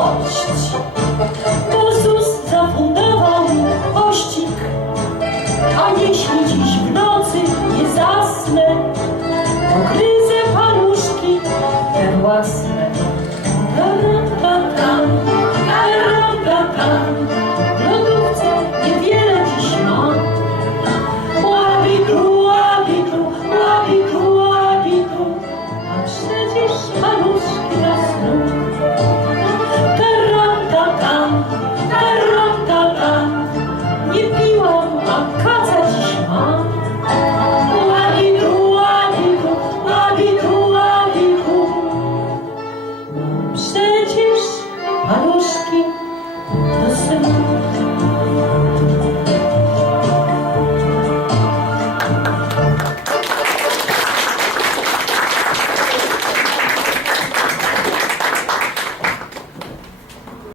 miłość. Ursus zafundował pościg, a jeśli dziś w nocy nie zasnę, pokryzę paluszki te własne. Ta-ra-ta-ta, ta-ra-ta-ta.